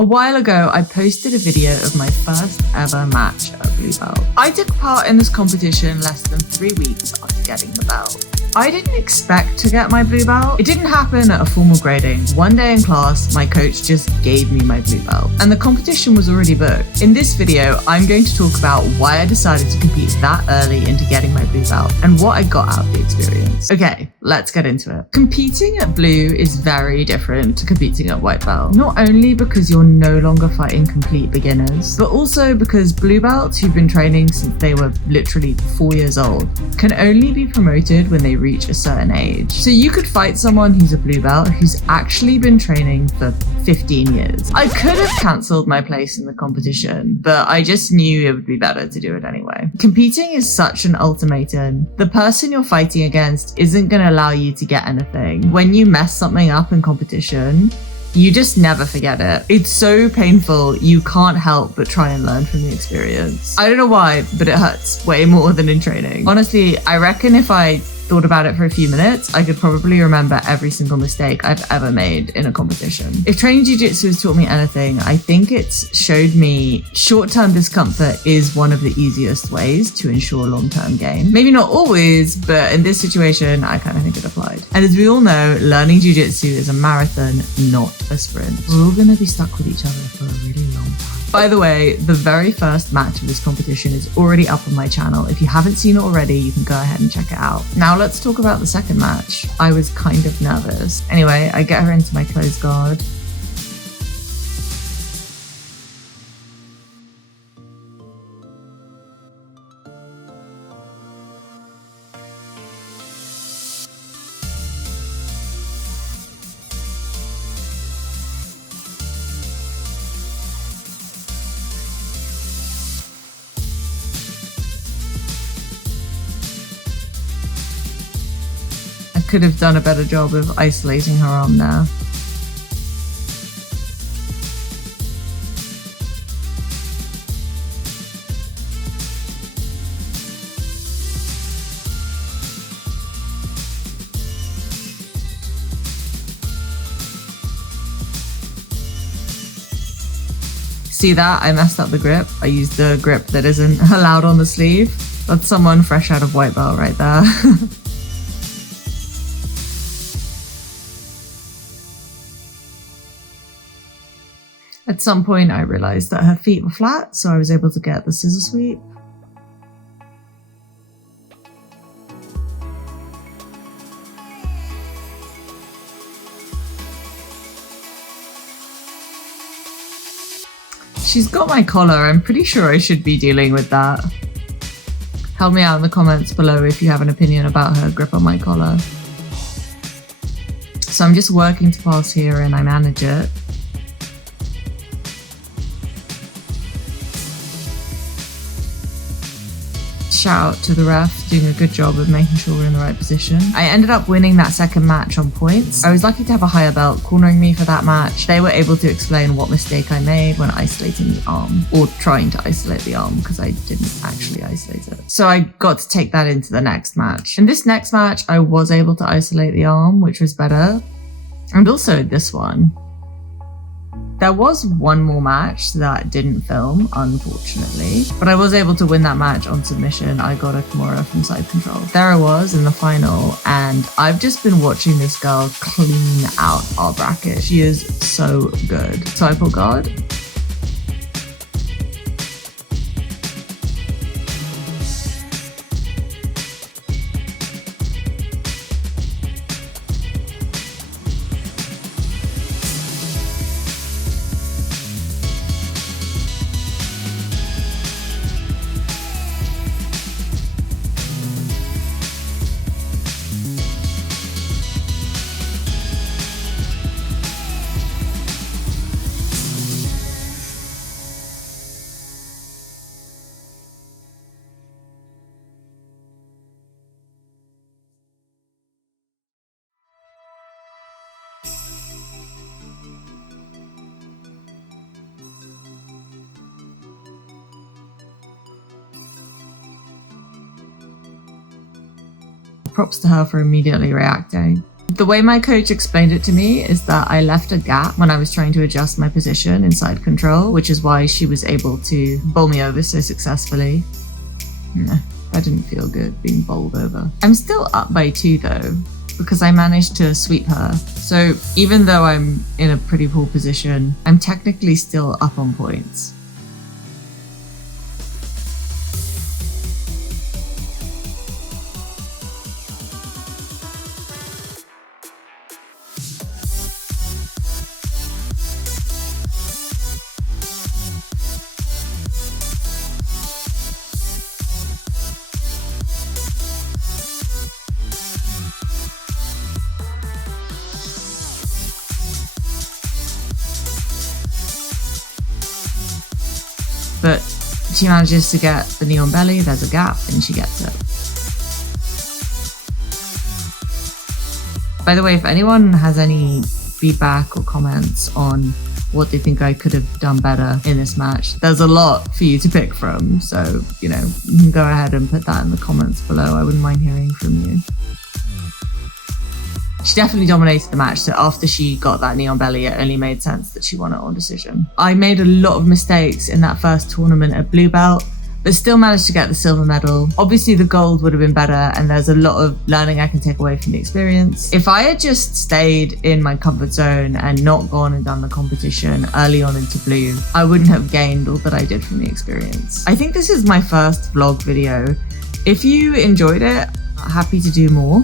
A while ago, I posted a video of my first ever match at Blue Belt. I took part in this competition less than 3 weeks after getting the belt. I didn't expect to get my blue belt. It didn't happen at a formal grading. One day in class, my coach just gave me my blue belt, and the competition was already booked. In this video, I'm going to talk about why I decided to compete that early into getting my blue belt and what I got out of the experience. Okay, let's get into it. Competing at blue is very different to competing at white belt. Not only because you're no longer fighting complete beginners, but also because blue belts who've been training since they were literally 4 years old can only be promoted when they reach a certain age. So you could fight someone who's a blue belt who's actually been training for 15 years. I could have cancelled my place in the competition, but I just knew it would be better to do it anyway. Competing is such an ultimatum. The person you're fighting against isn't going to allow you to get anything. When you mess something up in competition, you just never forget it. It's so painful, you can't help but try and learn from the experience. I don't know why, but it hurts way more than in training. Honestly, I reckon if I thought about it for a few minutes, I could probably remember every single mistake I've ever made in a competition. If training Jiu Jitsu has taught me anything, I think it's showed me short-term discomfort is one of the easiest ways to ensure long-term gain. Maybe not always, but in this situation, I kind of think it applied. And as we all know, learning Jiu Jitsu is a marathon, not a sprint. We're all gonna be stuck with each other for a really long time. By the way, the very first match of this competition is already up on my channel. If you haven't seen it already, you can go ahead and check it out. Now let's talk about the second match. I was kind of nervous. Anyway, I get her into my closed guard. Could have done a better job of isolating her arm there. See that? I messed up the grip. I used the grip that isn't allowed on the sleeve. That's someone fresh out of white belt right there. At some point, I realized that her feet were flat, so I was able to get the scissor sweep. She's got my collar. I'm pretty sure I should be dealing with that. Help me out in the comments below if you have an opinion about her grip on my collar. So I'm just working to pass here and I manage it. Shout out to the ref, doing a good job of making sure we're in the right position. I ended up winning that second match on points. I was lucky to have a higher belt cornering me for that match. They were able to explain what mistake I made when isolating the arm, or trying to isolate the arm, because I didn't actually isolate it. So I got to take that into the next match. In this next match, I was able to isolate the arm, which was better. And also this one. There was one more match that didn't film, unfortunately, but I was able to win that match on submission. I got a Kimura from side control. There I was in the final, and I've just been watching this girl clean out our bracket. She is so good. So I pull guard. Props to her for immediately reacting. The way my coach explained it to me is that I left a gap when I was trying to adjust my position inside control, which is why she was able to bowl me over so successfully. No, that didn't feel good, being bowled over. I'm still up by 2 though, because I managed to sweep her. So even though I'm in a pretty poor position, I'm technically still up on points. But she manages to get the knee on belly, there's a gap, and she gets it. By the way, if anyone has any feedback or comments on what they think I could have done better in this match, there's a lot for you to pick from. So, you can go ahead and put that in the comments below. I wouldn't mind hearing from you. She definitely dominated the match, so after she got that knee on belly, it only made sense that she won it on decision. I made a lot of mistakes in that first tournament at blue belt, but still managed to get the silver medal. Obviously the gold would have been better, and there's a lot of learning I can take away from the experience. If I had just stayed in my comfort zone and not gone and done the competition early on into blue, I wouldn't have gained all that I did from the experience. I think this is my first vlog video. If you enjoyed it, happy to do more.